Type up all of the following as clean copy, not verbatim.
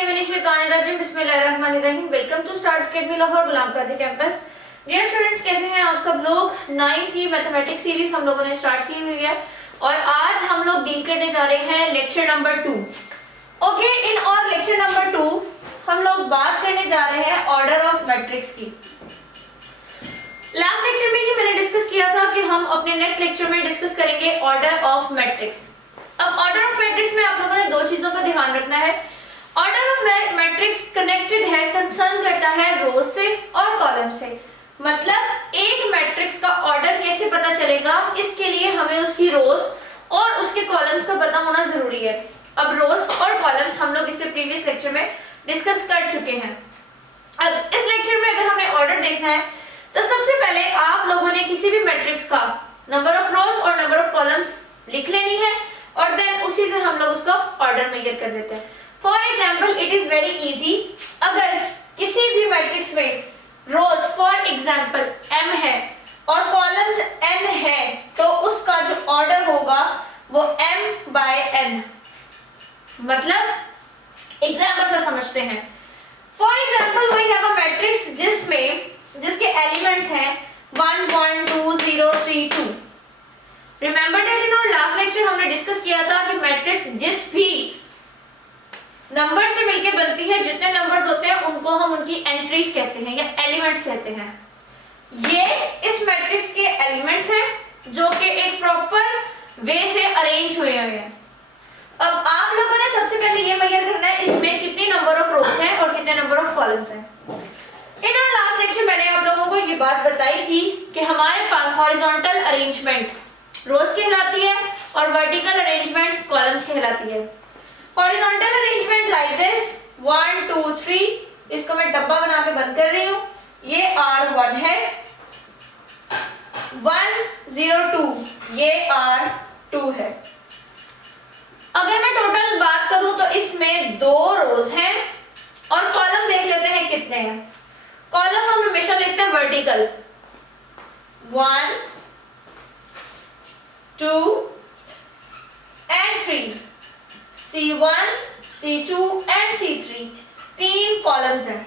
बिस्मिल्लाहिर्रहमानिर्रहीम बिस्मिल्लाहिर्रहमानिर्रहीम। Welcome to Stars Academy Lahore Ghulam Qadir campus. Dear students, कैसे हैं आप सब लोग। 9th ही मैथमेटिक्स सीरीज हम लोगों ने स्टार्ट की हुई है और आज हम लोग डील करने जा रहे हैं लेक्चर नंबर 2। ओके, इन और लेक्चर नंबर 2 हम लोग बात करने जा रहे हैं ऑर्डर ऑफ मैट्रिक्स की। लास्ट लेक्चर में ही मैंने डिस्कस किया था कि हम अपने नेक्स्ट लेक्चर में डिस्कस करेंगे ऑर्डर ऑफ मैट्रिक्स। अब ऑर्डर ऑफ मैट्रिक्स में आप लोगों ने दो चीजों का ध्यान रखना है। ऑर्डर ऑफ मैट्रिक्स कनेक्टेड है, कंसर्न करता है रो से और कॉलम से। मतलब एक मैट्रिक्स का ऑर्डर कैसे पता चलेगा, इसके लिए हमें उसकी रोज और उसके कॉलम्स का पता होना जरूरी है। अब रोज और कॉलम्स हम लोग इससे प्रीवियस लेक्चर में डिस्कस कर चुके हैं। अब इस लेक्चर में अगर हमने ऑर्डर देखना है तो सबसे पहले आप लोगों ने किसी भी मैट्रिक्स का नंबर ऑफ रोज और नंबर ऑफ कॉलम्स लिख लेनी है और देन उसी से हम लोग उसका ऑर्डर मेजर कर देते हैं। For example, it is very easy. अगर किसी भी मैट्रिक्स में रोज फॉर एग्जाम्पल m है और कॉलम्स n है तो उसका जो ऑर्डर होगा वो m बाय n। मतलब एग्जाम्पल से समझते हैं। For example, we have a matrix जिसके एलिमेंट्स हैं 1 1 2 0 3 2। Remember that in our last lecture हमने डिस्कस किया था कि मैट्रिक्स जिस भी नंबर से मिलके बनती है, जितने नंबर्स होते हैं उनको हम उनकी एंट्रीज कहते हैं या एलिमेंट्स कहते हैं। ये इस मैट्रिक्स के एलिमेंट्स हैं जो कि एक प्रॉपर वे से अरेंज हुए हैं। अब आप लोगों ने सबसे पहले ये मेजर करना है इसमें कितने नंबर ऑफ रोज हैं और कितने नंबर ऑफ कॉलम्स हैं। इन आवर लास्ट लेक्चर मैंने आप लोगों को ये बात बताई थी कि हमारे पास हॉरिजॉन्टल अरेंजमेंट रोज कहलाती है और वर्टिकल अरेंजमेंट कॉलम्स कहलाती है। हॉरिजॉन्टल अरेंजमेंट लाइक दिस 1 2 3, इसको मैं डब्बा बना के बंद कर रही हूँ। ये R1 है, 1 0 2 ये R2 है। अगर मैं टोटल बात करूं तो इसमें 2 रोज हैं और कॉलम देख लेते हैं कितने हैं। कॉलम हम हमेशा लिखते हैं vertical 1 2 and 3, C1 C2 and C3, 3 columns हैं।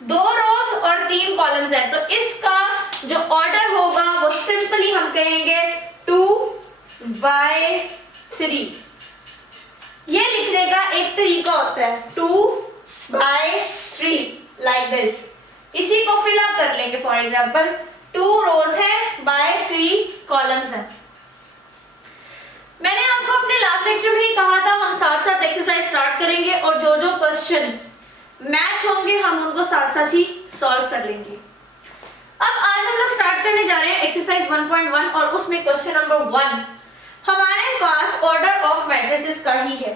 2 रोज और 3 कॉलम्स हैं तो इसका जो ऑर्डर होगा वो सिंपली हम कहेंगे 2 by 3। ये लिखने का एक तरीका होता है 2 by 3 लाइक दिस। इसी को फिल अप कर लेंगे। फॉर एग्जांपल 2 रोज है बाय 3 कॉलम्स हैं। मैंने आपको अपने लास्ट लेक्चर में ही कहा था हम साथ साथ एक्सरसाइज स्टार्ट करेंगे और जो जो क्वेश्चन मैच होंगे हम उनको साथ साथ ही सॉल्व कर लेंगे। अब आज हम लोग स्टार्ट करने जा रहे हैं एक्सरसाइज 1.1 और उसमें क्वेश्चन नंबर 1 हमारे पास ऑर्डर ऑफ मैट्रिसेस का ही है।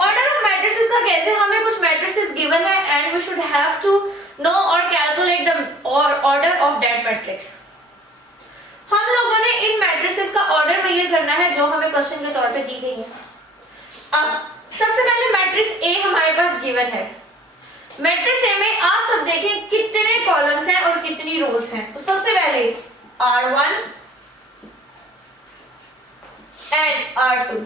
ऑर्डर ऑफ मैट्रिसेस का कैसे, हमें कुछ मैट्रिसेस गिवन है and we should have to know और calculate the order of that matrix. हम लोगों ने इन मैट्रिसेस का ऑर्डर मेजर करना है जो हमें क्वेश्चन के तौर पे दी गई है। अब सबसे पहले मैट्रिक्स ए हमारे पास गिवन है। मैट्रिक्स ए में आप सब देखें कितने कॉलम्स हैं और कितनी रोज हैं। तो सबसे पहले R1 एंड R2।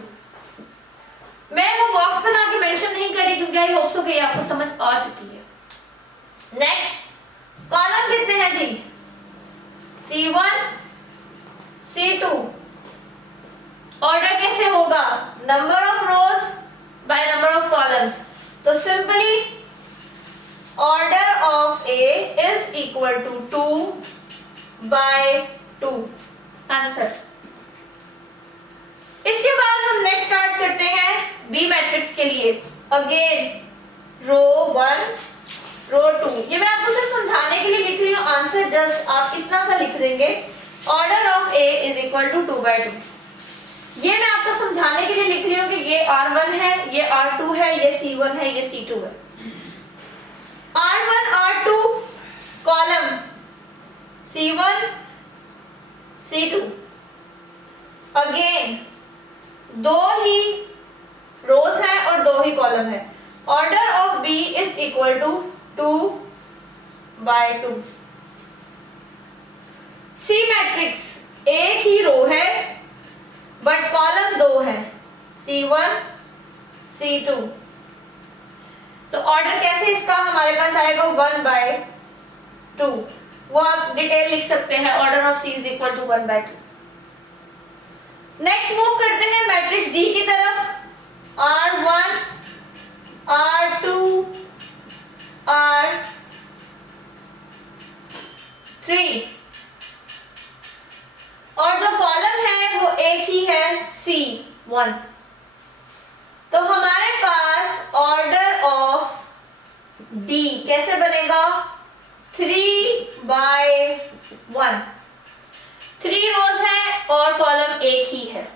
मैं वो बॉक्स बना के मेंशन नहीं करी क्योंकि आई होप सो कि आपको समझ आ चुकी है। नेक्स्ट कॉलम कितने हैं जी, C1 C2। ऑर्डर कैसे होगा, number of rows by number of columns. तो simply order of A is equal to 2 by 2 answer. इसके बाद हम नेक्स्ट स्टार्ट करते हैं बी मैट्रिक्स के लिए। अगेन रो 1 रो 2। ये मैं आपको सिर्फ समझाने के लिए लिख रही हूँ, आंसर जस्ट आप इतना सा लिख देंगे order of A is equal to 2 by 2। ये मैं आपको समझाने के लिए लिख रही हूँ कि ये R1 है, ये R2 है, ये C1 है, ये C2 है। R1 R2 column C1 C2। Again 2 ही रोज है और 2 ही कॉलम है। Order of B is equal to 2 by 2। C matrix एक ही रो है बट कॉलम 2 है, C1 C2। तो ऑर्डर कैसे इसका हमारे पास आएगा 1/2, वो आप डिटेल लिख सकते हैं, order of C is equal to 1/2। Next move करते हैं मैट्रिक्स डी की तरफ, R1 R2 R3 और जो कॉलम है वो एक ही है C1। तो हमारे पास ऑर्डर ऑफ डी कैसे बनेगा 3/1, 3 रोज है और कॉलम एक ही है।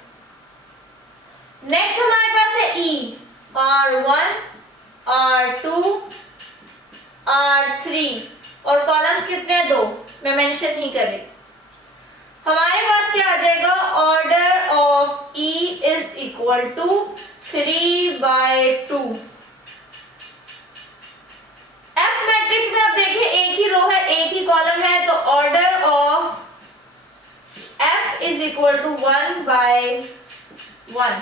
नेक्स्ट हमारे पास है ई, R1 R2 R3 और कॉलम्स कितने हैं 2, मैं मेंशन नहीं कर रही। हमारे पास क्या आ जाएगा order of E is equal to 3/2। F matrix में आप देखिए एक ही रो है एक ही कॉलम है, तो order of F is equal to 1/1।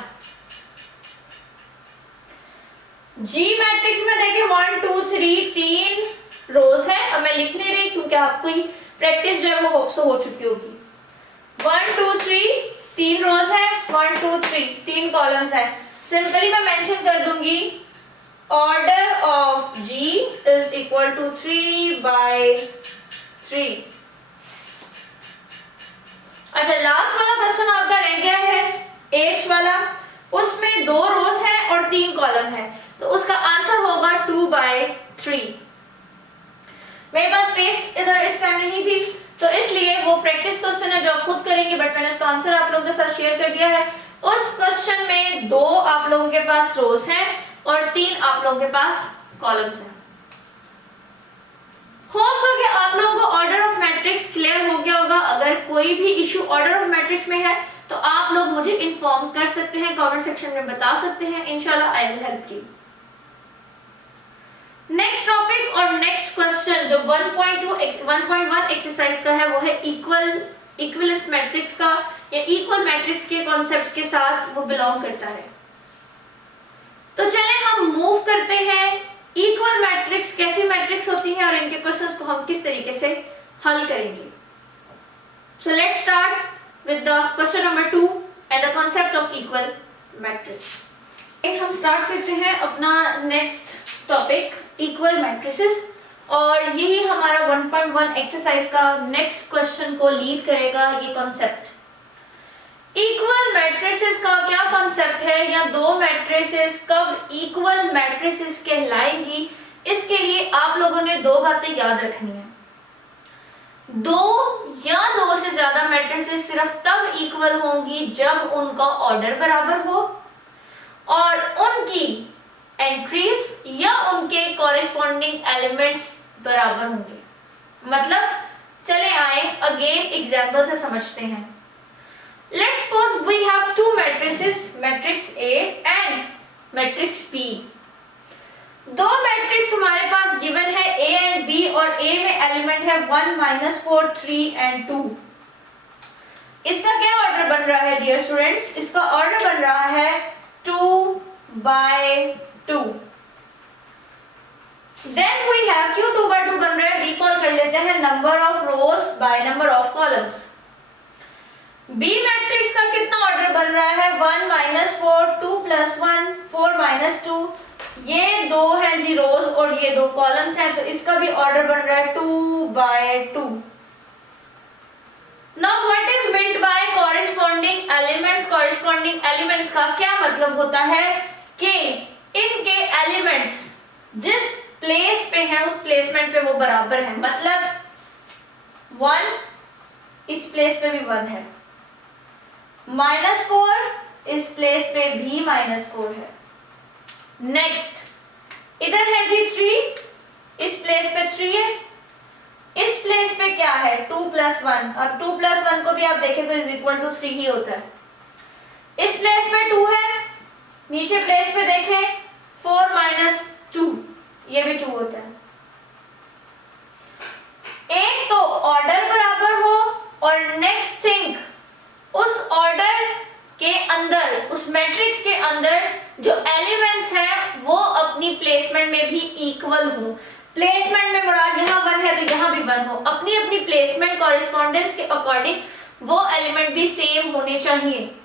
G matrix में देखिए 1 2 3 3 रोज है, अब मैं लिख नहीं रही क्योंकि आपको प्रैक्टिस जो है वो होप सो हो चुकी होगी। 1 2 3 3 रोज है, 1 2 3 3 कॉलम्स है। सिंपली मैं मेंशन कर दूंगी order of G is equal to 3/3। अच्छा, लास्ट वाला क्वेश्चन आपका रह गया है एच वाला, उसमें 2 रोज है और 3 कॉलम है, तो उसका आंसर होगा 2/3। मेरे पास स्पेस इधर इस टाइम नहीं थी, तो इसलिए वो प्रैक्टिस क्वेश्चन है जो आप खुद करेंगे, बट मैंने उसका आंसर आप लोगों के साथ शेयर कर दिया है। उस क्वेश्चन में 2 आप लोगों के पास रोज हैं और 3 आप लोगों के पास कॉलम्स हैं। होप्स हो कि आप लोगों को ऑर्डर ऑफ मैट्रिक्स क्लियर हो गया होगा। अगर कोई भी इशू ऑर्डर ऑफ मैट्रिक्स में है तो आप लोग मुझे इन्फॉर्म कर सकते हैं, कमेंट सेक्शन में बता सकते हैं, इंशाल्लाह I will help you. Next topic और नेक्स्ट क्वेश्चन जो 1.1 एक्सरसाइज का है वो है इक्विवेलेंस मैट्रिक्स का या इक्वल मैट्रिक्स के कॉन्सेप्ट्स के साथ वो बिलोंग करता है। तो चलें हम मूव करते हैं इक्वल मैट्रिक्स कैसी मैट्रिक्स होती हैं और इनके क्वेश्चंस को हम किस तरीके से हल करेंगे। So let's start with the question number 2 and the concept of equal matrix. हम स्टार्ट करते हैं अपना नेक्स्ट टॉपिक इक्वल मैट्रिसेस और यही हमारा 1.1 एक्सरसाइज का नेक्स्ट क्वेश्चन को लीड करेगा ये कॉन्सेप्ट। इक्वल मैट्रिसेस का क्या कॉन्सेप्ट है या 2 मैट्रिसेस कब इक्वल मैट्रिसेस कहलाएंगी, इसके लिए आप लोगों ने 2 बातें याद रखनी है। 2 या 2 से ज्यादा मैट्रिसेस सिर्फ तब इक्वल होंगी जब उनका ऑर्डर बराबर हो और उनकी एंट्रीज या उनके कॉरेस्पॉन्डिंग एलिमेंट्स बराबर होंगे। मतलब चले आए अगेन एग्जांपल से समझते हैं। Let's suppose we have 2 matrices, matrix A and matrix B. 2 matrix हमारे पास गिवन है A and B और A में एलिमेंट है 1 -4 3 and 2। इसका क्या ऑर्डर बन रहा है डियर स्टूडेंट्स? इसका ऑर्डर बन रहा है 2/2। Then we have क्यों 2/2 बन रहा है, रिकॉल कर लेते हैं number of rows by number of columns. B matrix का कितना ऑर्डर बन रहा है 1 -4 2 + 1 4 - 2। ये 2 है जी रोज और ये 2 कॉलम्स हैं, तो इसका भी ऑर्डर बन रहा है 2/2। Now what is meant by corresponding elements? Corresponding elements का क्या मतलब होता है कि इनके एलिमेंट्स जिस प्लेस पे हैं उस प्लेसमेंट पे वो बराबर है। मतलब 1 इस प्लेस पे भी 1 है, -4 इस प्लेस पे भी -4 है। नेक्स्ट इधर है जी 3, इस प्लेस पे 3 है, इस प्लेस पे क्या है 2 + 1। अब 2 + 1 को भी आप देखें तो इज इक्वल टू 3 ही होता है। इस प्लेस पे 2 है, नीचे प्लेस पे देखें 4 - 2 ये भी 2 होता है। एक तो ऑर्डर बराबर हो और नेक्स्ट थिंग उस ऑर्डर के अंदर उस मैट्रिक्स के अंदर जो एलिमेंट्स हैं वो अपनी प्लेसमेंट में भी इक्वल हो। प्लेसमेंट में मुराद यहाँ 1 है तो यहाँ भी 1 हो। अपनी अपनी प्लेसमेंट कॉरेस्पॉन्डेंस के अकॉर्डिंग वो एलिमेंट भी सेम होने चाहिए।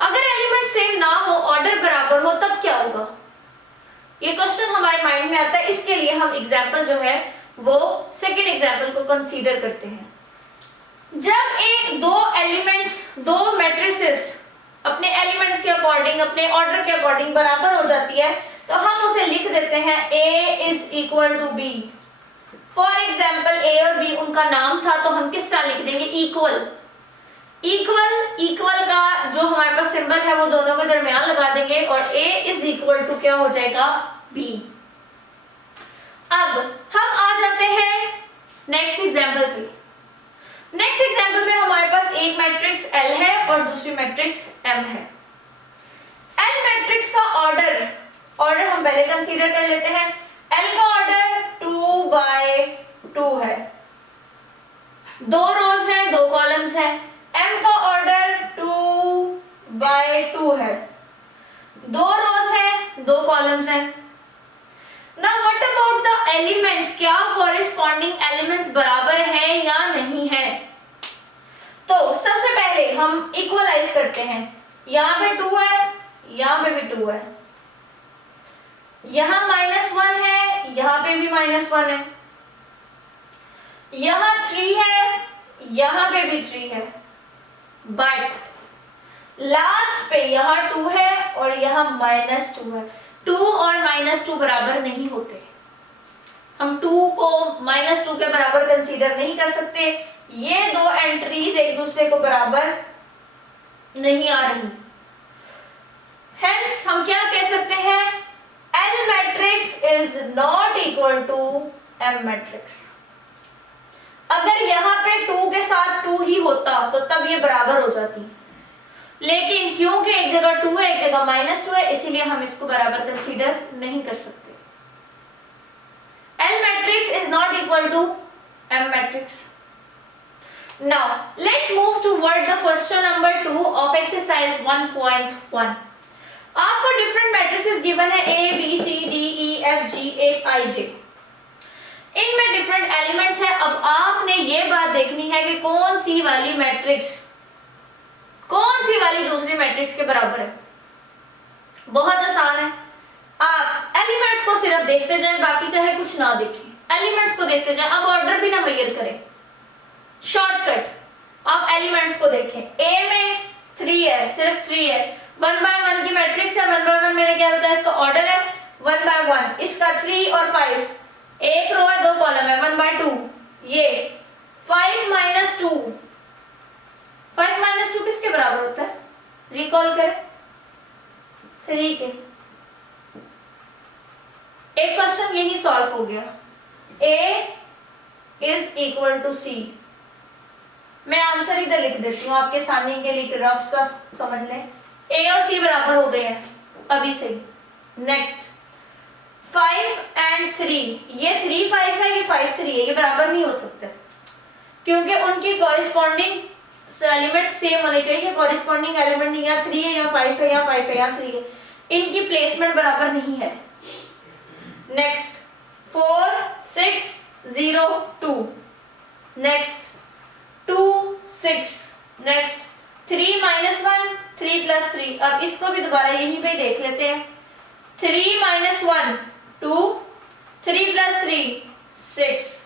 अगर एलिमेंट सेम ना हो, ऑर्डर बराबर हो, तब क्या होगा? ये क्वेश्चन हमारे माइंड में आता है। इसके लिए हम एग्जाम्पल जो है वो सेकेंड एग्जाम्पल को कंसीडर करते हैं। जब एक दो एलिमेंट्स, दो मैट्रिसेस अपने एलिमेंट्स के अकॉर्डिंग, अपने ऑर्डर के अकॉर्डिंग बराबर हो जाती है तो हम उसे लिख देते हैं A is equal to B. For example A और B उनका नाम था तो हम किस तरह लिख देंगे? इक्वल। इक्वल का जो हमारे पास सिंबल है वो दोनों के दरमियान लगा देंगे और A इज इक्वल टू क्या हो जाएगा? B। अब हम आ जाते हैं नेक्स्ट एग्जाम्पल पे। नेक्स्ट एग्जाम्पल में हमारे पास एक मैट्रिक्स L है और दूसरी मैट्रिक्स M है। L मैट्रिक्स का ऑर्डर हम पहले कंसीडर कर लेते हैं। L का ऑर्डर 2/2 है, 2 रोज है, 2 कॉलम्स है। M का ऑर्डर 2/2 है, 2 रोज है, 2 कॉलम्स है। Now what about the elements? क्या corresponding elements बराबर है या नहीं है? तो सबसे पहले हम इक्वलाइज करते हैं। यहाँ पे 2 है, यहाँ पे भी 2 है, यहाँ -1 है, यहाँ पे भी -1 है, यहाँ 3 है, यहाँ पे भी 3 है, बट लास्ट पे यहाँ 2 है और यहाँ -2 है। 2 और -2 बराबर नहीं होते। हम 2 को -2 के बराबर कंसीडर नहीं कर सकते। ये दो एंट्रीज एक दूसरे को बराबर नहीं आ रही। हेंस हम क्या कह सकते हैं? L matrix is not equal to M matrix. अगर यहाँ पे 2 के साथ 2 ही होता तो तब ये बराबर हो जाती, लेकिन क्योंकि एक जगह 2 है, एक जगह -2 है, इसीलिए हम इसको बराबर कंसीडर नहीं कर सकते। L matrix is not equal to M matrix. Now let's move towards the question number 2 of exercise 1.1. आपको डिफरेंट मैट्रिसेस गिवन है A, B, C, D, E, F, G, H, I, J। इनमें different elements है। अब आपने ये बात देखनी है कि कौन सी वाली मैट्रिक्स कौन सी वाली दूसरी मैट्रिक्स के बराबर है। बहुत आसान है। आप एलिमेंट्स को सिर्फ देखते जाएं, बाकी चाहे कुछ ना देखें, एलिमेंट्स को देखते जाएं। अब ऑर्डर भी ना मेजर करें, शॉर्टकट। आप एलिमेंट्स को देखें। A में 3 है, सिर्फ 3 है। 1/1 की मैट्रिक्स है। 1/1 मैंने क्या बताया? इसका ऑर्डर है 1/1। इसका 3 और 5, एक रो है, 2 कॉलम है, 1/2। ये 5 - 2, 5 - 2 किसके बराबर होता है? रिकॉल करें, 3 के। एक क्वेश्चन यही सॉल्व हो गया। A is equal to C। मैं आंसर इधर लिख देती हूँ आपके सामने के लिए, रफ्स का समझ लें। A और C बराबर हो गए हैं अभी से। नेक्स्ट 5 और 3, ये 3 5 है, ये 5 3 है, ये बराबर नहीं हो सकते क्योंकि उनकी कॉरेस्पॉन्डिंग एलिमेंट सेम होने चाहिए। कॉरेस्पॉन्डिंग एलिमेंट या 3 है या 5 है या 5 है या 3 है, इनकी प्लेसमेंट बराबर नहीं है। Next 4 6 0 2, next 2 6, next 3 - 1 3 + 3। अब इसको भी दोबारा यहीं पे देख लेते हैं। 3 - 1 2, 3 + 3 6,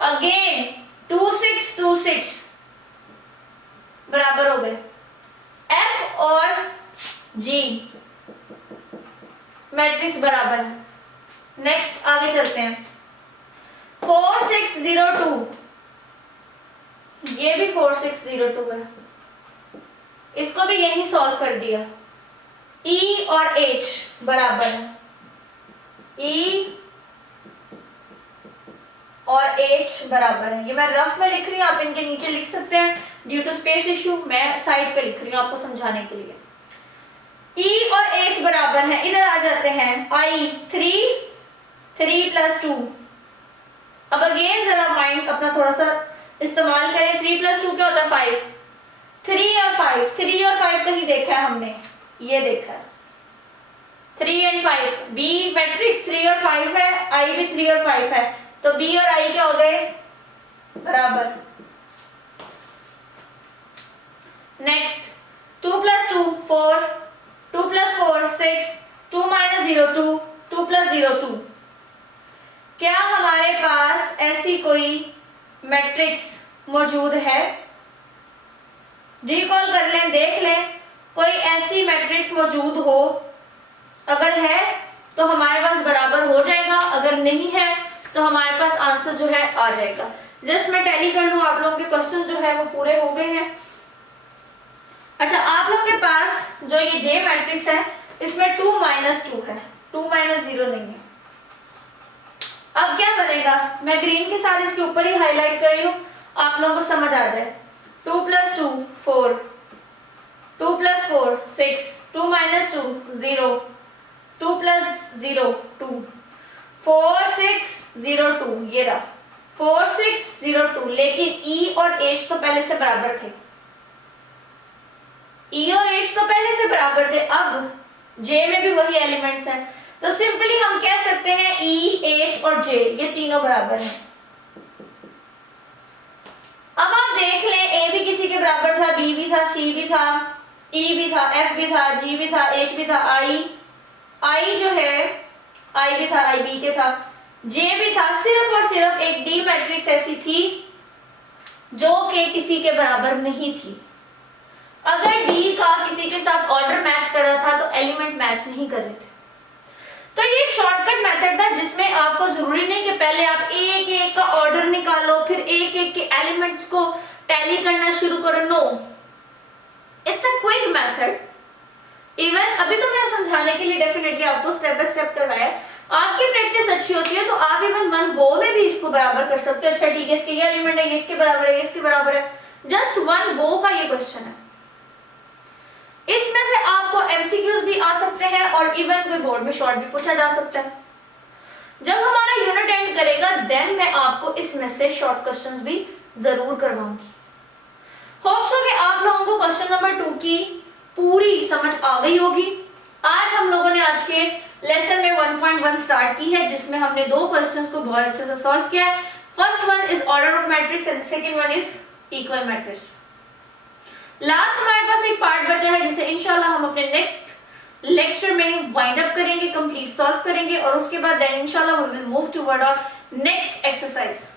अगेन 2 6 2 6 बराबर हो गए। F और G मैट्रिक्स बराबर है। नेक्स्ट आगे चलते हैं। 4 6 0 2, ये भी 4 6 0 2 है, इसको भी यही सॉल्व कर दिया। E और H बराबर है, E और H बराबर है। ये मैं रफ में लिख रही हूँ, आप इनके नीचे लिख सकते हैं। ड्यू टू स्पेस इशू मैं साइड पे लिख रही हूँ आपको समझाने के लिए। E और H बराबर है। इधर आ जाते हैं। I 3 + 2। अब अगेन जरा माइंड अपना थोड़ा सा इस्तेमाल करें। 3 + 2 क्या होता है? 5। 3 और 5 कहीं देखा है हमने? ये देखा है। 3 एंड 5, बी मैट्रिक्स 3 और 5 है, आई भी 3 और 5 है, तो बी और आई क्या हो गए? बराबर। नेक्स्ट 2 + 2 4, 2 + 4 6, 2 - 0 2, 2 + 0 2। क्या हमारे पास ऐसी कोई मैट्रिक्स मौजूद है? रिकॉल कर लें, देख लें कोई ऐसी मैट्रिक्स मौजूद हो, अगर है तो हमारे पास बराबर हो जाएगा, अगर नहीं है तो हमारे पास आंसर जो है आ जाएगा। जस्ट मैं टैली कर लूं, आप लोगों के क्वेश्चन जो है वो पूरे हो गए हैं। अच्छा, आप लोगों के पास जो ये जे मैट्रिक्स है इसमें 2 - 2 है, 2 - 0 नहीं है। अब क्या बनेगा? मैं ग्रीन के साथ इसके ऊपर ही हाईलाइट कर रही हूँ, आप लोगों को समझ आ जाए। 2 + 2 4, 2 + 4 6, 2 - 2 0, 2 + 0 2, 4 6 0 2, ये रहा 4 6 0 2। लेकिन ई और एच तो पहले से बराबर थे, ई और एच तो पहले से बराबर थे। अब जे में भी वही एलिमेंट्स हैं, तो सिंपली हम कह सकते हैं ई एच और जे ये तीनों बराबर हैं। अब आप देख लें, ए भी किसी के बराबर था, बी भी था, सी भी था, ई भी था, एफ भी था, जी भी था, एच भी था, आई जो है आई भी था, आई बी के था, जे भी था। सिर्फ और सिर्फ एक डी मैट्रिक्स ऐसी थी जो कि किसी के बराबर नहीं थी। अगर डी का किसी के साथ ऑर्डर मैच कर रहा था तो एलिमेंट मैच नहीं कर रहे थे। तो ये एक शॉर्टकट मेथड था जिसमें आपको जरूरी नहीं कि पहले आप एक एक का ऑर्डर निकालो फिर एक एक के एलिमेंट्स को टैली करना शुरू करो। No, it's a quick method. Even अभी तो मैं समझाने के लिए डेफिनेटली आपको स्टेप बाय स्टेप करवाया। आपकी प्रैक्टिस अच्छी होती है तो आप इवन वन गो में भी इसको बराबर कर सकते हो। अच्छा ठीक है, इसके ये एलिमेंट है, ये इसके बराबर है, ये इसके बराबर है। जस्ट वन गो का ये क्वेश्चन है। इसमें से आपको एमसीक्यूज भी आ सकते हैं और इवन कोई बोर्ड में शॉर्ट भी पूछा जा सकता है। जब हमारा यूनिट एंड करेगा देन मैं आपको इसमें से शॉर्ट क्वेश्चंस भी जरूर करवाऊंगी। होप सो कि आप लोगों को क्वेश्चन नंबर 2 की पूरी समझ आ गई होगी। आज हम लोगों ने आज के लेसन में 1.1 स्टार्ट की है जिसमें हमने दो क्वेश्चंस को बहुत अच्छे से सॉल्व किया है। First one is order of matrix and second one is equal matrix. Last हमारे पास एक पार्ट बचा है जिसे इंशाल्लाह हम अपने नेक्स्ट लेक्चर में वाइंड अप करेंगे, कंप्लीट सॉल्व करेंगे और उसके बाद देन इंशाल्लाह we will move toward our next exercise.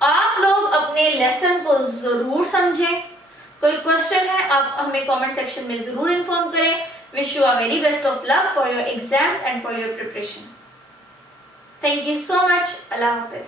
आप लोग अपने लेसन को जरूर समझें। कोई क्वेश्चन है आप हमें कमेंट सेक्शन में जरूर इन्फॉर्म करें। Wish you a very best of luck for your exams and for your preparation. Thank you so much. Allah Hafiz.